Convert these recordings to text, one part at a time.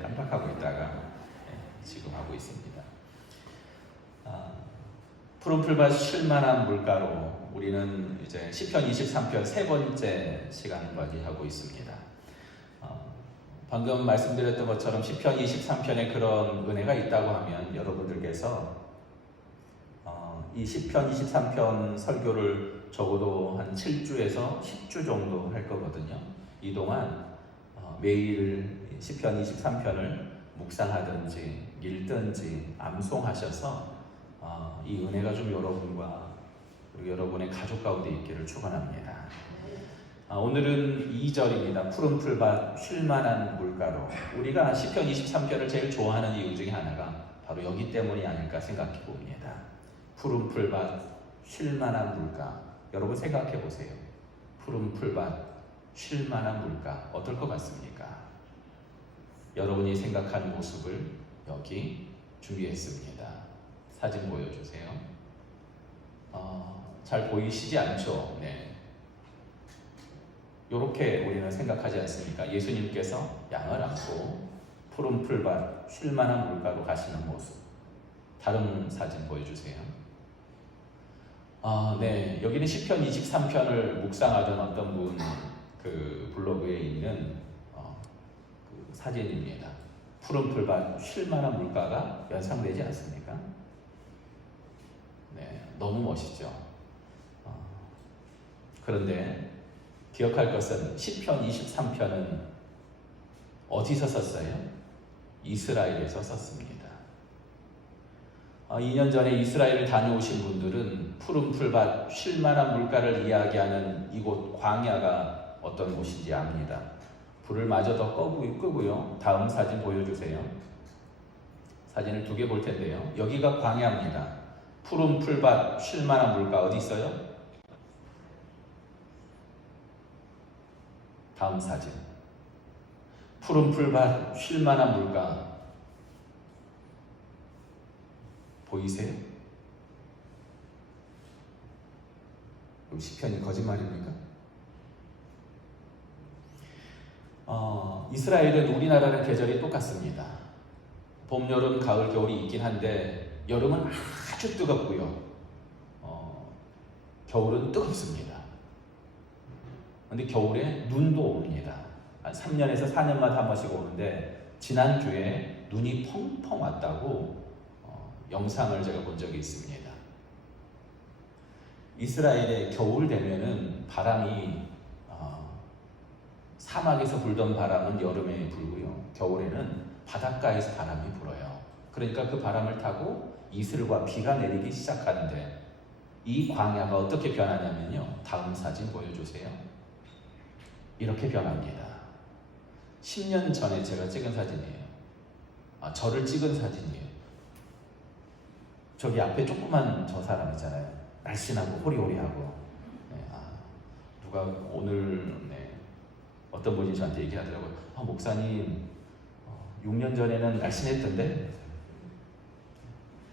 깜빡하고 있다가 지금 하고 있습니다. 푸른 풀밭 쉴만한 물가로 우리는 이제 시편 23편 세 번째 시간을 맞이하고 있습니다. 방금 말씀드렸던 것처럼 시편 23편에 그런 은혜가 있다고 하면 여러분들께서 이 시편 23편 설교를 적어도 한 7주에서 10주 정도 할 거거든요. 이 동안 매일 시편 23편을 묵상하든지 읽든지 암송하셔서 이 은혜가 좀 여러분과 그리고 여러분의 가족 가운데 있기를 축원합니다. 오늘은 2절입니다. 푸른 풀밭 쉴만한 물가로. 우리가 시편 23편을 제일 좋아하는 이유 중에 하나가 바로 여기 때문이 아닐까 생각해 봅니다. 푸른 풀밭 쉴만한 물가. 여러분 생각해 보세요. 푸른 풀밭 쉴만한 물가 어떨 것 같습니까? 여러분이 생각하는 모습을 여기 준비했습니다. 사진 보여주세요. 잘 보이시지 않죠? 네. 이렇게 우리는 생각하지 않습니까? 예수님께서 양을 안고 푸른 풀밭 쉴만한 물가로 가시는 모습. 다른 사진 보여주세요. 네. 여기는 시편 23편을 묵상하던 어떤 분 그 블로그에 있는 그 사진입니다. 푸른 풀밭 쉴만한 물가가 연상되지 않습니까? 네, 너무 멋있죠. 그런데 기억할 것은 시편 23편은 어디서 썼어요? 이스라엘에서 썼습니다. 2년 전에 이스라엘을 다녀오신 분들은 푸른 풀밭 쉴만한 물가를 이야기하는 이곳 광야가 어떤 곳인지 압니다. 불을 마저 더 끄고요. 다음 사진 보여주세요. 사진을 2개 볼 텐데요. 여기가 광야입니다. 푸른 풀밭 쉴만한 물가 어디 있어요? 다음 사진. 푸른 풀밭 쉴만한 물가 보이세요? 여기 시편이 거짓말입니까? 이스라엘은 우리나라랑 계절이 똑같습니다. 봄, 여름, 가을, 겨울이 있긴 한데 여름은 아주 뜨겁고요. 겨울은 뜨겁습니다. 근데 겨울에 눈도 옵니다. 한 3년에서 4년마다 한 번씩 오는데 지난주에 눈이 펑펑 왔다고 영상을 제가 본 적이 있습니다. 이스라엘에 겨울 되면은 바람이 사막에서 불던 바람은 여름에 불고요. 겨울에는 바닷가에서 바람이 불어요. 그러니까 그 바람을 타고 이슬과 비가 내리기 시작하는데 이 광야가 어떻게 변하냐면요. 다음 사진 보여주세요. 이렇게 변합니다. 10년 전에 제가 찍은 사진이에요. 저를 찍은 사진이에요. 저기 앞에 조그만 저 사람 있잖아요. 날씬하고 호리호리하고. 네, 누가 오늘 어떤 분이 저한테 얘기하더라고요. 목사님 6년 전에는 날씬했던데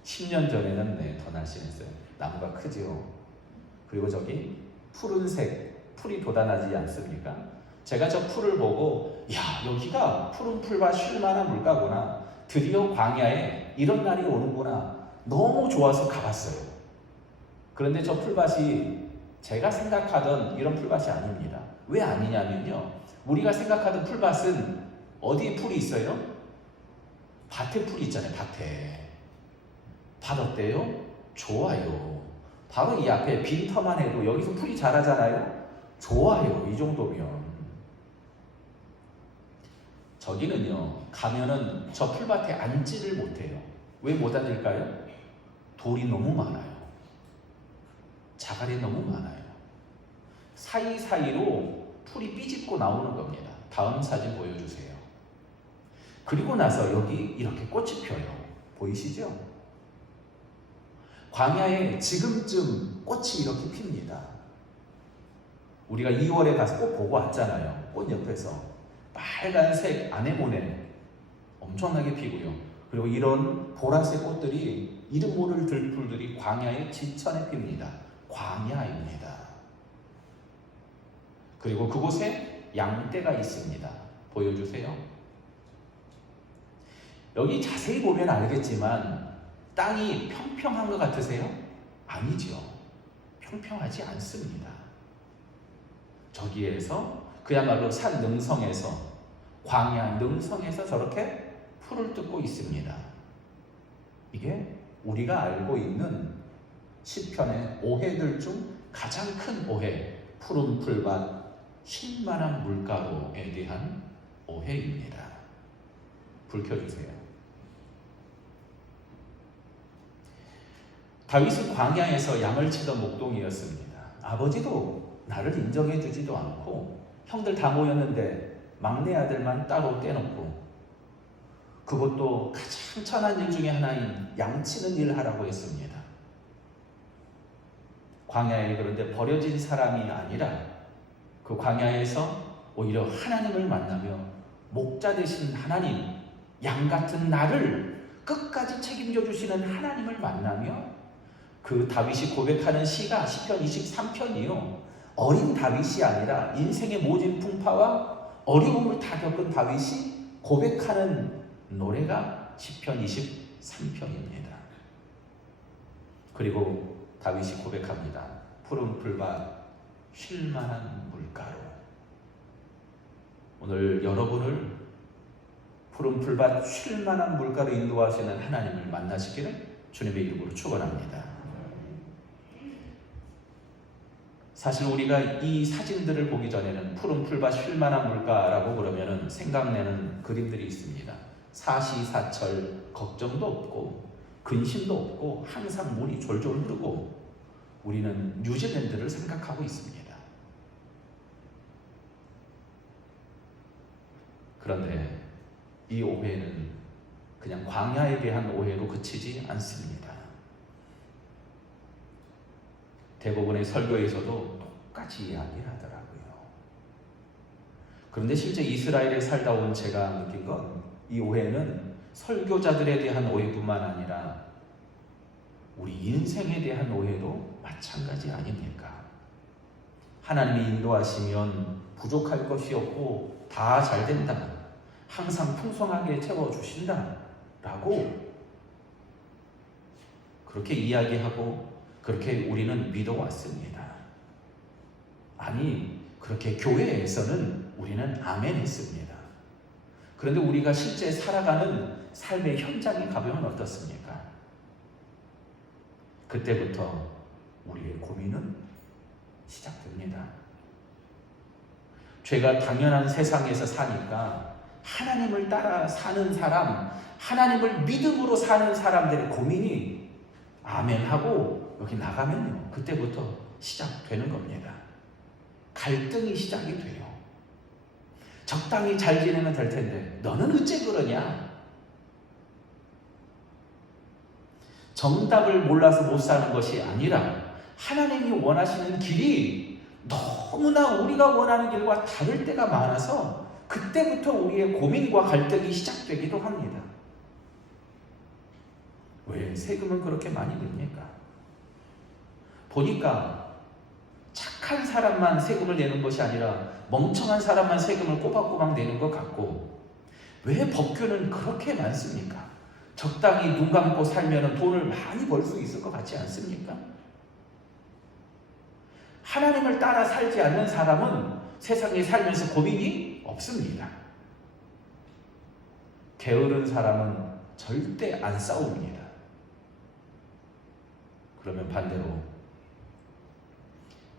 10년 전에는 더 날씬했어요. 나무가 크죠. 그리고 저기 푸른색 풀이 돋아나지 않습니까? 제가 저 풀을 보고 여기가 푸른 풀밭 쉴만한 물가구나. 드디어 광야에 이런 날이 오는구나. 너무 좋아서 가봤어요. 그런데 저 풀밭이 제가 생각하던 이런 풀밭이 아닙니다. 왜 아니냐면요. 우리가 생각하던 풀밭은 어디에 풀이 있어요? 밭에 풀이 있잖아요. 밭에. 밭 어때요? 좋아요. 바로 이 앞에 빈터만 해도 여기서 풀이 자라잖아요. 좋아요. 이 정도면. 저기는요. 가면은 저 풀밭에 앉지를 못해요. 왜 못 앉을까요? 돌이 너무 많아요. 자갈이 너무 많아요. 사이사이로 풀이 삐집고 나오는 겁니다. 다음 사진 보여주세요. 그리고 나서 여기 이렇게 꽃이 펴요. 보이시죠? 광야에 지금쯤 꽃이 이렇게 핍니다. 우리가 2월에 가서 꽃 보고 왔잖아요. 꽃 옆에서 빨간색 아네모네 엄청나게 피고요. 그리고 이런 보라색 꽃들이 이름 모를 들풀들이 광야의 지천에 핍니다. 광야입니다. 그리고 그곳에 양떼가 있습니다. 보여주세요. 여기 자세히 보면 알겠지만 땅이 평평한 것 같으세요? 아니죠. 평평하지 않습니다. 저기에서 그야말로 산 능성에서, 광야 능성에서 저렇게 풀을 뜯고 있습니다. 이게 우리가 알고 있는 시편의 오해들 중 가장 큰 오해, 푸른 풀밭, 쉴만한 물가로에 대한 오해입니다. 불 켜주세요. 다윗은 광야에서 양을 치던 목동이었습니다. 아버지도 나를 인정해 주지도 않고 형들 다 모였는데 막내 아들만 따로 떼놓고, 그것도 가장 천한 일 중에 하나인 양치는 일 하라고 했습니다. 광야에 그런데 버려진 사람이 아니라 그 광야에서 오히려 하나님을 만나며 목자 되신 하나님, 양 같은 나를 끝까지 책임져 주시는 하나님을 만나며, 그 다윗이 고백하는 시가 시편 23편이요. 어린 다윗이 아니라 인생의 모진 풍파와 어려움을 다 겪은 다윗이 고백하는 노래가 시편 23편입니다. 그리고 다윗이 고백합니다. 푸른 풀밭, 쉴만한 물가로. 오늘 여러분을 푸른 풀밭, 쉴만한 물가로 인도하시는 하나님을 만나시기를 주님의 이름으로 축원합니다. 사실 우리가 이 사진들을 보기 전에는 푸른 풀밭 쉴만한 물가라고 그러면은 생각나는 그림들이 있습니다. 사시사철 걱정도 없고 근심도 없고 항상 물이 졸졸 흐르고, 우리는 뉴질랜드를 생각하고 있습니다. 그런데 이 오해는 그냥 광야에 대한 오해로 그치지 않습니다. 대부분의 설교에서도 똑같이 이야기를 하더라고요. 그런데 실제 이스라엘에 살다 온 제가 느낀 건, 이 오해는 설교자들에 대한 오해뿐만 아니라 우리 인생에 대한 오해도 마찬가지 아닙니까? 하나님이 인도하시면 부족할 것이 없고 다 잘 된다, 항상 풍성하게 채워주신다 라고 그렇게 이야기하고 그렇게 우리는 믿어왔습니다. 아니, 그렇게 교회에서는 우리는 아멘 했습니다. 그런데 우리가 실제 살아가는 삶의 현장에 가보면 어떻습니까? 그때부터 우리의 고민은 시작됩니다. 죄가 당연한 세상에서 사니까 하나님을 따라 사는 사람, 하나님을 믿음으로 사는 사람들의 고민이 아멘하고 여기 나가면요, 그때부터 시작되는 겁니다. 갈등이 시작이 돼요. 적당히 잘 지내면 될 텐데 너는 어째 그러냐? 정답을 몰라서 못 사는 것이 아니라 하나님이 원하시는 길이 너무나 우리가 원하는 길과 다를 때가 많아서 그때부터 우리의 고민과 갈등이 시작되기도 합니다. 왜 세금은 그렇게 많이 냅니까? 보니까 착한 사람만 세금을 내는 것이 아니라 멍청한 사람만 세금을 꼬박꼬박 내는 것 같고, 왜 법규는 그렇게 많습니까? 적당히 눈 감고 살면 돈을 많이 벌 수 있을 것 같지 않습니까? 하나님을 따라 살지 않는 사람은 세상에 살면서 고민이 없습니다. 게으른 사람은 절대 안 싸웁니다. 그러면 반대로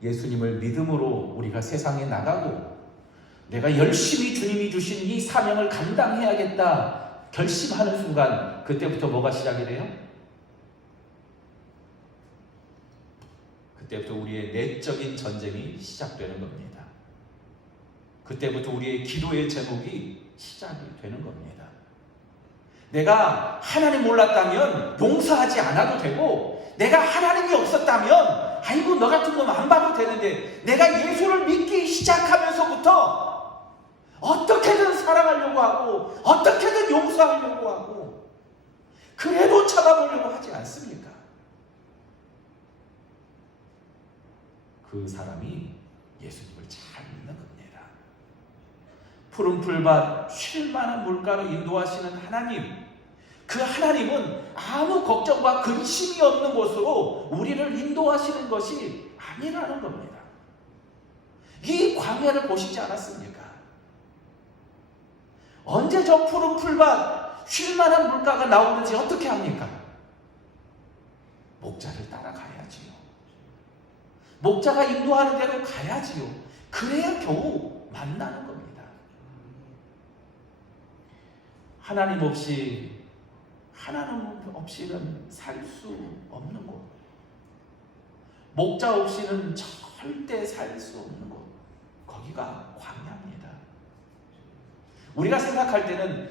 예수님을 믿음으로 우리가 세상에 나가고 내가 열심히 주님이 주신 이 사명을 감당해야겠다 결심하는 순간, 그때부터 뭐가 시작이 돼요? 그때부터 우리의 내적인 전쟁이 시작되는 겁니다. 그때부터 우리의 기도의 제목이 시작이 되는 겁니다. 내가 하나님 몰랐다면 용서하지 않아도 되고, 내가 하나님이 없었다면 아이고 너 같은 놈 안 봐도 되는데, 내가 예수를 믿기 시작하면서부터 어떻게든 사랑하려고 하고 어떻게든 용서하려고 하고 그래도 참아보려고 하지 않습니까? 그 사람이 예수님을 잘 믿는 겁니다. 푸른 풀밭 쉴만한 물가로 인도하시는 하나님, 그 하나님은 아무 걱정과 근심이 없는 곳으로 우리를 인도하시는 것이 아니라는 겁니다. 이 광야를 보시지 않았습니까? 언제 저 푸른 풀밭 쉴만한 물가가 나오는지 어떻게 합니까? 목자를 따라가야지요. 목자가 인도하는 대로 가야지요. 그래야 겨우 만나는 겁니다. 하나님 없이는 살 수 없는 곳. 목자 없이는 절대 살 수 없는 곳. 거기가 광야입니다. 우리가 생각할 때는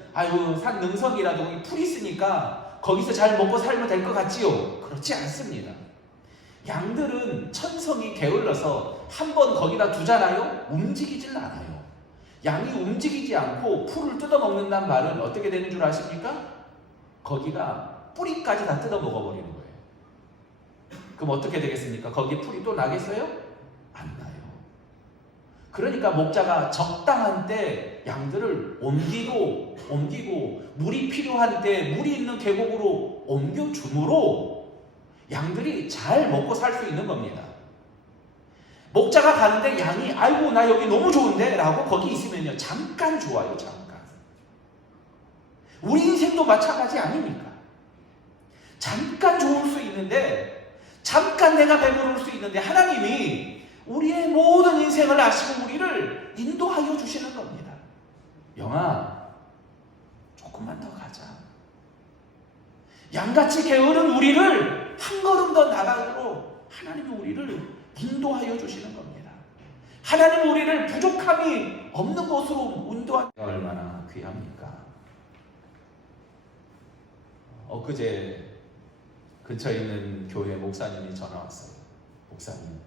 산 능선이라도 거기 풀이 있으니까 거기서 잘 먹고 살면 될 것 같지요? 그렇지 않습니다. 양들은 천성이 게을러서 한번 거기다 두잖아요? 움직이질 않아요. 양이 움직이지 않고 풀을 뜯어먹는다는 말은 어떻게 되는 줄 아십니까? 거기가 뿌리까지 다 뜯어먹어버리는 거예요. 그럼 어떻게 되겠습니까? 거기에 풀이 또 나겠어요? 안 나요. 그러니까 목자가 적당한 때 양들을 옮기고 물이 필요한 때 물이 있는 계곡으로 옮겨주므로 양들이 잘 먹고 살 수 있는 겁니다. 목자가 가는데 양이 아이고 나 여기 너무 좋은데 라고 거기 있으면요 잠깐 좋아요. 잠깐. 우리 인생도 마찬가지 아닙니까? 잠깐 좋을 수 있는데 잠깐 내가 배부를 수 있는데 하나님이 우리의 모든 인생을 아시고 우리를 인도하여 주시는 겁니다. 영아 조금만 더 가자. 양같이 게으른 우리를 한 걸음 더 나가도록 하나님이 우리를 인도하여 주시는 겁니다. 하나님은 우리를 부족함이 없는 곳으로 인도하는 게 얼마나 귀합니까? 엊그제 근처에 있는 교회 목사님이 전화 왔어요. 목사님,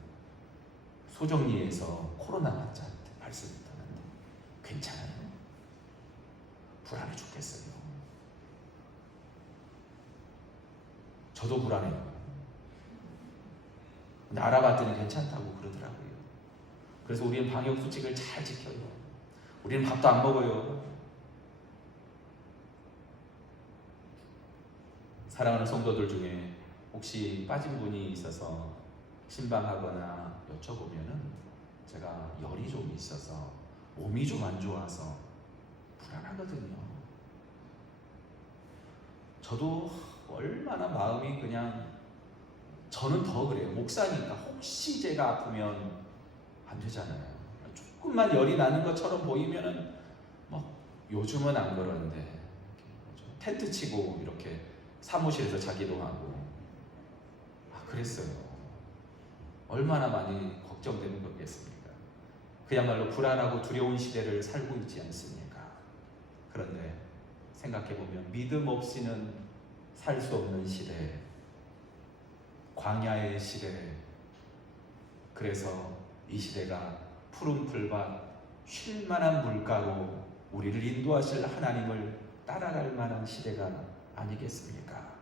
소정리에서 코로나 환자한테 발생이 있다는데 괜찮아요? 불안해 죽겠어요. 저도 불안해요. 근데 알아봤더니 괜찮다고 그러더라고요. 그래서 우리는 방역수칙을 잘 지켜요. 우리는 밥도 안 먹어요. 사랑하는 성도들 중에 혹시 빠진 분이 있어서 신방하거나 여쭤보면은 제가 열이 좀 있어서 몸이 좀 안 좋아서 불안하거든요. 저도 얼마나 마음이 그냥 저는 더 그래요. 목사니까 혹시 제가 아프면 안 되잖아요. 조금만 열이 나는 것처럼 보이면은 요즘은 안 그러는데 텐트 치고 이렇게 사무실에서 자기도 하고 그랬어요. 얼마나 많이 걱정되는 거겠습니까? 그야말로 불안하고 두려운 시대를 살고 있지 않습니까? 그런데 생각해보면 믿음 없이는 살 수 없는 시대, 광야의 시대. 그래서 이 시대가 푸른 풀밭 쉴만한 물가로 우리를 인도하실 하나님을 따라갈 만한 시대가 아니겠습니까?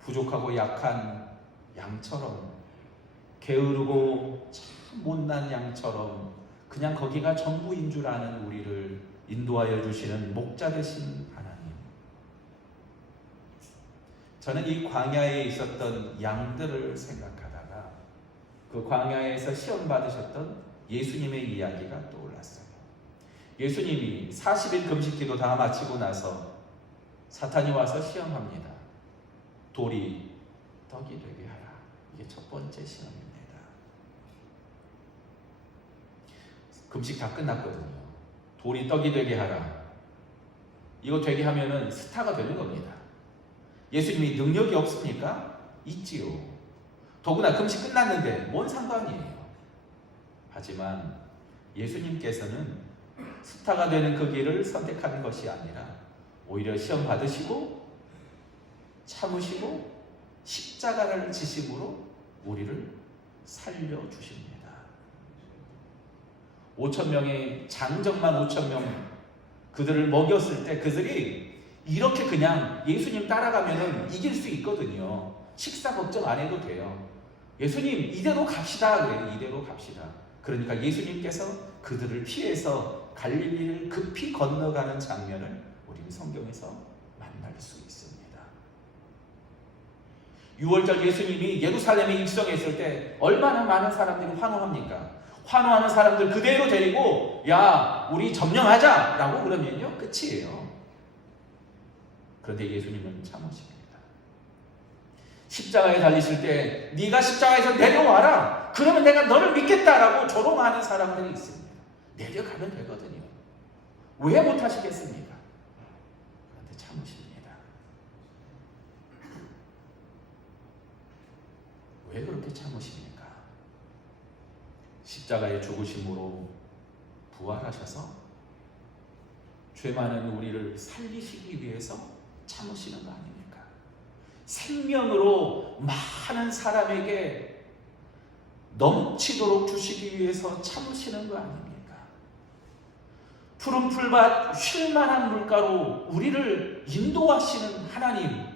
부족하고 약한 양처럼, 게으르고 참 못난 양처럼 그냥 거기가 전부인 줄 아는 우리를 인도하여 주시는 목자 되신 하나님. 저는 이 광야에 있었던 양들을 생각하다가 그 광야에서 시험 받으셨던 예수님의 이야기가 떠올랐어요. 예수님이 40일 금식기도 다 마치고 나서 사탄이 와서 시험합니다. 돌이 떡이 되게 하라. 이게 첫 번째 시험입니다. 금식 다 끝났거든요. 돌이 떡이 되게 하라. 이거 되게 하면은 스타가 되는 겁니다. 예수님이 능력이 없습니까? 있지요. 더구나 금식 끝났는데 뭔 상관이에요. 하지만 예수님께서는 스타가 되는 그 길을 선택하는 것이 아니라 오히려 시험 받으시고 참으시고 십자가를 지심으로 우리를 살려주십니다. 5,000명의 장정만 5,000명 그들을 먹였을 때 그들이 이렇게 그냥 예수님 따라가면 이길 수 있거든요. 식사 걱정 안 해도 돼요. 예수님 이대로 갑시다. 그래요. 이대로 갑시다. 그러니까 예수님께서 그들을 피해서 갈릴리를 급히 건너가는 장면을 우리는 성경에서 만날 수 있습니다. 6월절 예수님이 예루살렘에 입성했을 때 얼마나 많은 사람들이 환호합니까? 환호하는 사람들 그대로 데리고 야 우리 점령하자 라고 그러면요 끝이에요. 그런데 예수님은 참으십니다. 십자가에 달리실 때 네가 십자가에서 내려와라 그러면 내가 너를 믿겠다라고 조롱하는 사람들이 있습니다. 내려가면 되거든요. 왜 못하시겠습니까? 그런데 참으십니다. 왜 그렇게 참으십니까? 십자가의 죽으심으로 부활하셔서 죄 많은 우리를 살리시기 위해서 참으시는 거 아닙니까? 생명으로 많은 사람에게 넘치도록 주시기 위해서 참으시는 거 아닙니까? 푸른 풀밭 쉴만한 물가로 우리를 인도하시는 하나님,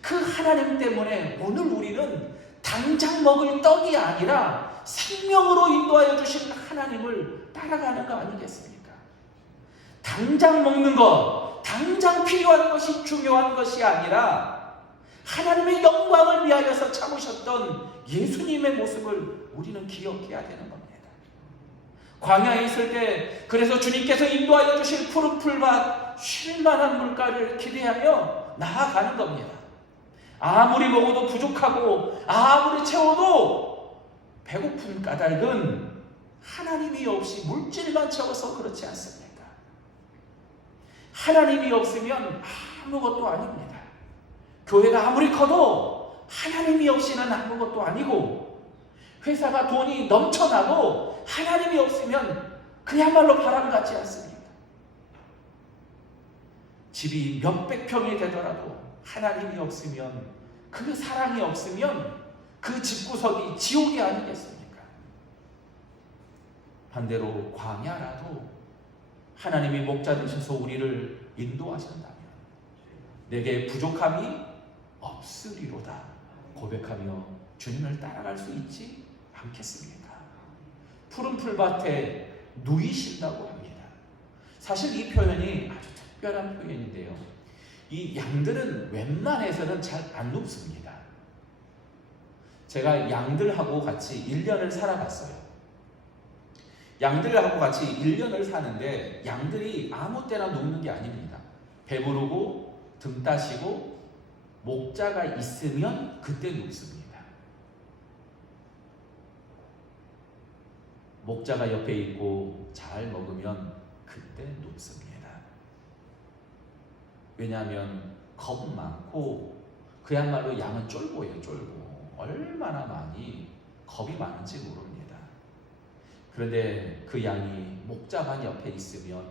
그 하나님 때문에 오늘 우리는 당장 먹을 떡이 아니라 생명으로 인도하여 주신 하나님을 따라가는 거 아니겠습니까? 당장 먹는 것, 당장 필요한 것이 중요한 것이 아니라 하나님의 영광을 위하여서 참으셨던 예수님의 모습을 우리는 기억해야 되는 겁니다. 광야에 있을 때 그래서 주님께서 인도하여 주실 푸른 풀밭 쉴만한 물가를 기대하며 나아가는 겁니다. 아무리 먹어도 부족하고 아무리 채워도 배고픈 까닭은 하나님이 없이 물질만 채워서 그렇지 않습니까? 하나님이 없으면 아무것도 아닙니다. 교회가 아무리 커도 하나님이 없이는 아무것도 아니고 회사가 돈이 넘쳐나도 하나님이 없으면 그야말로 바람 같지 않습니다. 집이 몇백 평이 되더라도 하나님이 없으면 그 사랑이 없으면 그 집구석이 지옥이 아니겠습니까? 반대로 광야라도 하나님이 목자 되셔서 우리를 인도하신다면 내게 부족함이 없으리로다 고백하며 주님을 따라갈 수 있지 않겠습니까? 푸른 풀밭에 누이신다고 합니다. 사실 이 표현이 아주 특별한 표현인데요. 이 양들은 웬만해서는 잘 안 눕습니다. 제가 양들하고 같이 1년을 살아봤어요. 양들하고 같이 1년을 사는데 양들이 아무 때나 눕는 게 아닙니다. 배부르고 등 따시고 목자가 있으면 그때 눕습니다. 목자가 옆에 있고 잘 먹으면 그때 눕습니다. 왜냐하면 겁 많고 그야말로 양은 쫄보예요. 쫄보. 얼마나 많이 겁이 많은지 모릅니다. 그런데 그 양이 목자만 옆에 있으면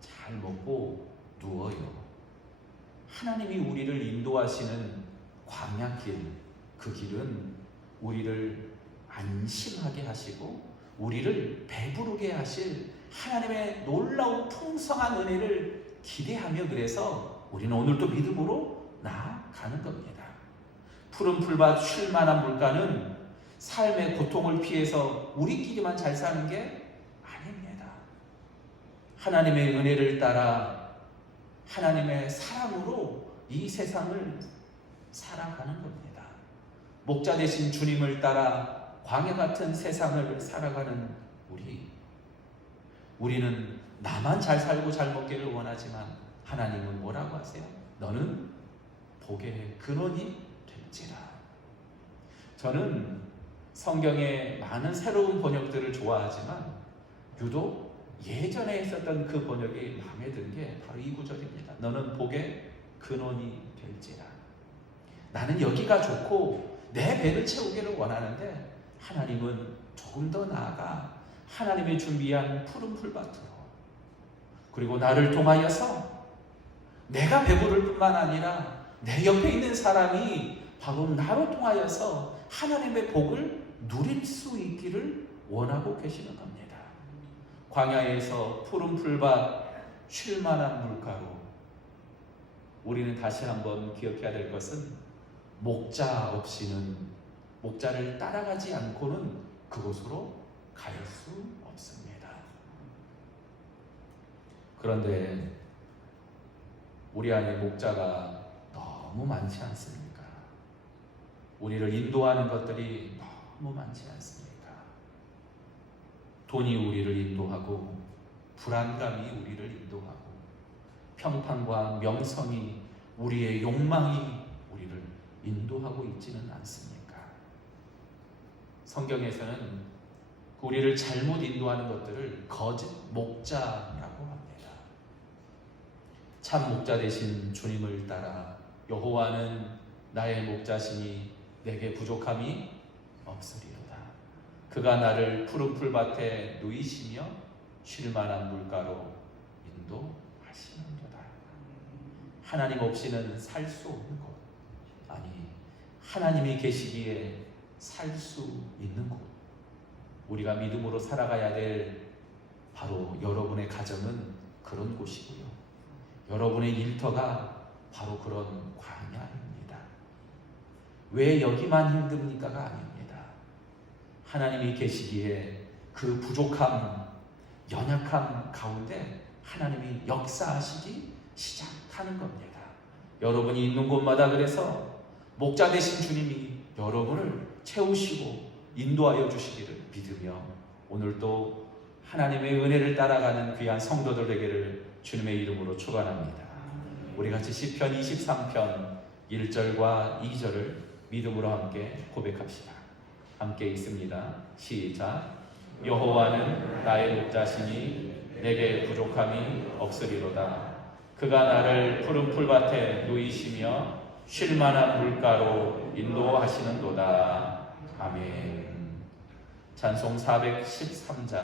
잘 먹고 누워요. 하나님이 우리를 인도하시는 광야길, 그 길은 우리를 안심하게 하시고 우리를 배부르게 하실 하나님의 놀라운 풍성한 은혜를 기대하며 그래서 우리는 오늘도 믿음으로 나아가는 겁니다. 푸른 풀밭 쉴만한 물가는 삶의 고통을 피해서 우리끼리만 잘 사는 게 아닙니다. 하나님의 은혜를 따라 하나님의 사랑으로 이 세상을 살아가는 겁니다. 목자 되신 주님을 따라 광야 같은 세상을 살아가는 우리는 나만 잘 살고 잘 먹기를 원하지만 하나님은 뭐라고 하세요? 너는 복의 근원이 될지라. 저는 성경의 많은 새로운 번역들을 좋아하지만 유독 예전에 있었던 그 번역이 마음에 든 게 바로 이 구절입니다. 너는 복의 근원이 될지라. 나는 여기가 좋고 내 배를 채우기를 원하는데 하나님은 조금 더 나아가 하나님이 준비한 푸른 풀밭으로 그리고 나를 통하여서 내가 배부를 뿐만 아니라 내 옆에 있는 사람이 바로 나로 통하여서 하나님의 복을 누릴 수 있기를 원하고 계시는 겁니다. 광야에서 푸른 풀밭 쉴만한 물가로 우리는 다시 한번 기억해야 될 것은 목자 없이는 목자를 따라가지 않고는 그곳으로 갈 수 없습니다. 그런데 우리 안에 목자가 너무 많지 않습니까? 우리를 인도하는 것들이 너무 많지 않습니까? 돈이 우리를 인도하고, 불안감이 우리를 인도하고, 평판과 명성이, 우리의 욕망이 우리를 인도하고 있지는 않습니까? 성경에서는 우리를 잘못 인도하는 것들을 거짓 목자라고 합니다. 참 목자 되신 주님을 따라 여호와는 나의 목자시니 내게 부족함이 없으리로다. 그가 나를 푸른 풀밭에 누이시며 쉴 만한 물가로 인도하시는도다. 하나님 없이는 살 수 없는 곳, 아니 하나님이 계시기에 살 수 있는 곳, 우리가 믿음으로 살아가야 될 바로 여러분의 가정은 그런 곳이고요. 여러분의 일터가 바로 그런 광야입니다. 왜 여기만 힘듭니까가 아닙니다. 하나님이 계시기에 그 부족함, 연약함 가운데 하나님이 역사하시기 시작하는 겁니다. 여러분이 있는 곳마다 그래서 목자 되신 주님이 여러분을 채우시고 인도하여 주시기를 믿으며 오늘도 하나님의 은혜를 따라가는 귀한 성도들 되기를 주님의 이름으로 축원합니다. 우리 같이 시편 23편 1절과 2절을 믿음으로 함께 고백합시다. 함께 읽습니다. 시작. 여호와는 나의 목자시니 내게 부족함이 없으리로다. 그가 나를 푸른 풀밭에 누이시며 쉴 만한 물가로 인도하시는도다. 아멘. 찬송 413장